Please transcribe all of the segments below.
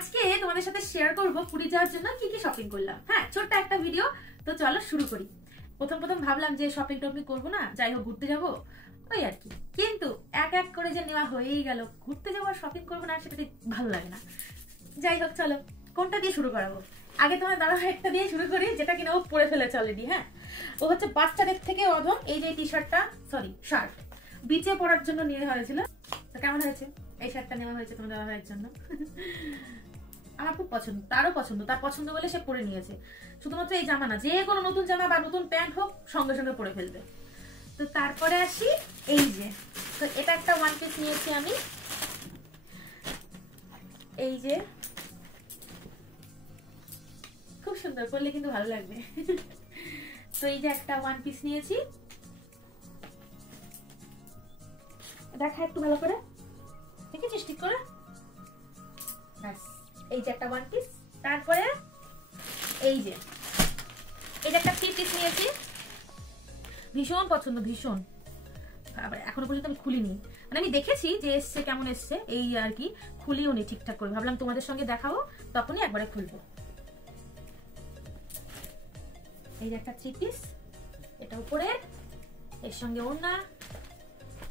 আজকে তোমাদের সাথে শেয়ার করব পুরী যাওয়ার জন্য কি কি শপিং করলাম। হ্যাঁ, ছোট্ট একটা ভিডিও। তো চলো শুরু করি। প্রথম ভাবলাম যে শপিং টপিং করবো না, যাই হোক ঘুরতে যাবো ওই আর কি, কিন্তু এক এক করে যে নেওয়া হয়েই গেল। ঘুরতে যাবো আর শপিং করবো না, সেটা ভালো লাগে না। যাই হোক চলো কোনটা দিয়ে শুরু করাবো। আগে তোমার দাদা একটা দিয়ে শুরু করি, যেটা কিনা ও পরে ফেলেছে অলরেডি। হ্যাঁ, ও হচ্ছে বাচ্চাদের থেকে অধম। এই যে টি শার্টটা, সরি শার্ট, বিচে পরার জন্য নিয়ে হয়েছিল। তো কেমন হয়েছে? এই শার্টটা নেওয়া হয়েছে তোমার দাদা ভাইয়ের জন্য। আমার খুব পছন্দ, তারও পছন্দ, তার পছন্দ বলে সে পরে নিয়েছে। শুধুমাত্র এই জামা না, যে কোনো নতুন জামা বা নতুন প্যান্ট হোক সঙ্গে সঙ্গে পরে ফেলবে। তো তারপরে আসি এই যে, তো এটা একটা ওয়ান পিস নিয়েছি আমি। এই যে খুব সুন্দর, পরলে কিন্তু ভালো লাগবে। তো এই যে একটা ওয়ান পিস নিয়েছি, দেখা একটু ভালো করে, দেখেছিস ঠিক করে? ব্যাস, এই যে একটা ওয়ান পিস। তারপরে এই যে এটা একটা থ্রি পিস নিয়েছি, ভীষণ পছন্দ, ভীষণ। এখনো পর্যন্ত আমি খুলিনি, মানে আমি দেখেছি যে এসছে, কেমন এসছে এই আর কি, খুলিও নি ঠিকঠাক করে। ভাবলাম তোমাদের সঙ্গে দেখাবো, তখনই একবারে খুলবো। এই যে একটা থ্রি পিস, এটা উপরে, এর সঙ্গে ওড়না,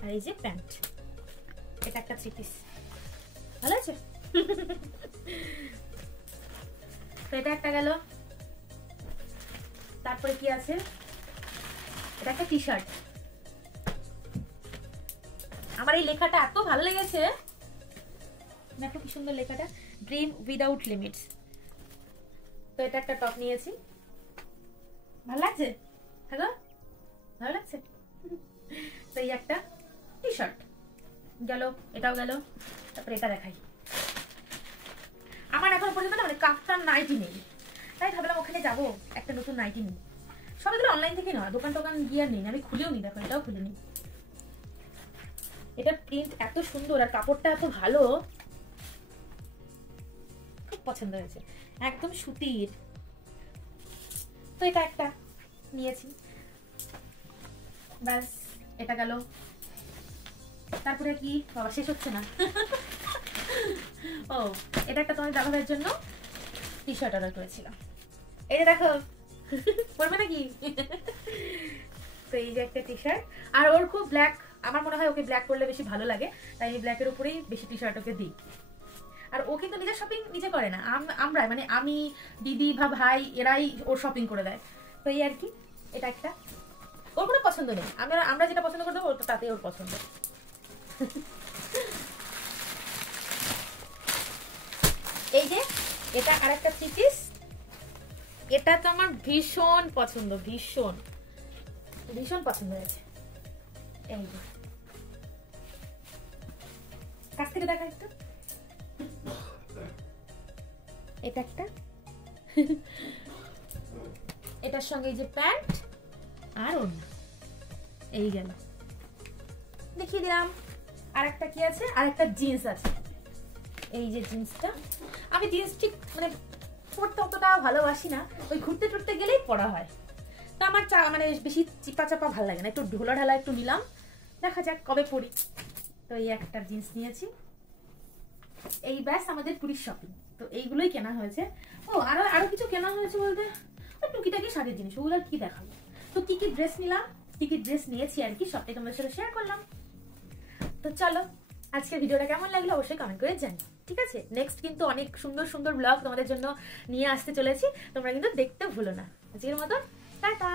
আর এই যে প্যান্ট। এটা একটা থ্রি পিস, ভালো আছে। তো এটা একটা গেল। তারপরে কি আছে, এটা একটা টি শার্ট। আমার এই লেখাটা এত ভালো লেগেছে, দেখো কি সুন্দর লেখাটা, ড্রিম উইদাউট লিমিটস। তো এটা একটা টপ নিয়েছি, ভালো লাগছে, হ্যাঁ ভালো লাগছে। তো এই একটা টি শার্ট গেল, এটাও গেল। তারপরে এটা দেখাই। আমার এখন পর্যন্ত না মানে কাফতান নাইটি নেই, তাই ভাবলাম ওখানে যাবো একটা নতুন নাইটি নিই। সবগুলো অনলাইন থেকে নয়, দোকান টোকান গিয়ে নেই, আমি খুলেও নি। দেখো এটাও খুলে নি। এটা প্রিন্ট এত সুন্দর আর কাপড়টা এত ভালো, খুব পছন্দ হয়েছে, একদম সুতির। তো এটা একটা নিয়েছি, ব্যাস এটা গেল। তারপরে কি বাবা, শেষ হচ্ছে না। ও, এটা একটা তোমার দাদা ভাইয়ের জন্য টি শার্ট অর্ডার করেছিলাম। এই যে দেখো, পরবে নাকি? তো এই যে একটা টি শার্ট, আর ওর খুব ব্ল্যাক, আমার মনে হয় ওকে ব্ল্যাক পরলে বেশি ভালো লাগে, তাই আমি ব্ল্যাকের উপরেই বেশি টি শার্ট ওকে দিই। আর ও কিন্তু নিজের শপিং নিজে করে না, আমরা মানে আমি, দিদি বা ভাই, এরাই ওর শপিং করে দেয়। তো এই আর কি, এটা একটা, ওর কোনো পছন্দ নেই, আমরা যেটা পছন্দ করে দেবো ওর তাতে ওর পছন্দ। এই যে এটা আর একটা থ্রি পিস, এটা তো আমার ভীষণ পছন্দ, ভীষণ ভীষণ পছন্দ হয়েছে। এই যে কাছ থেকে দেখা একটু, এটা একটা, এটার সঙ্গে এই যে প্যান্ট আর ওড়না, এই গেল, দেখিয়ে দিলাম। আর একটা কি আছে, আর একটা জিন্স আছে। এই যে জিন্সটা, আমি জিন্স ঠিক মানে পরতে অতটা ভালোবাসি না, ওই ঘুরতে টুরতে গেলেই পরা হয়। তো আমার মানে বেশি চিপা চাপা ভালো লাগে না, একটু ঢোলা ঢালা একটু নিলাম, দেখা যাক কবে পরি। তো এই একটা জিন্স নিয়েছি। এই ব্যাস আমাদের পুরীর শপিং। তো এইগুলোই কেনা হয়েছে। ও আরো কিছু কেনা হয়েছে বলতে, টুকিটাকি শাড়ির জিনিস, ওগুলো কি দেখাবো। তো কি কি ড্রেস নিলাম, কি কি ড্রেস নিয়েছি আর কি, সবটাই তোমাদের সাথে শেয়ার করলাম। তো চলো, আজকের ভিডিওটা কেমন লাগলো অবশ্যই কমেন্ট করে জানিও, ঠিক আছে? নেক্সট কিন্তু অনেক সুন্দর সুন্দর ব্লগ তোমাদের জন্য নিয়ে আসতে চলেছি, তোমরা কিন্তু দেখতে ভুলো না। আজকের মতো টাটা।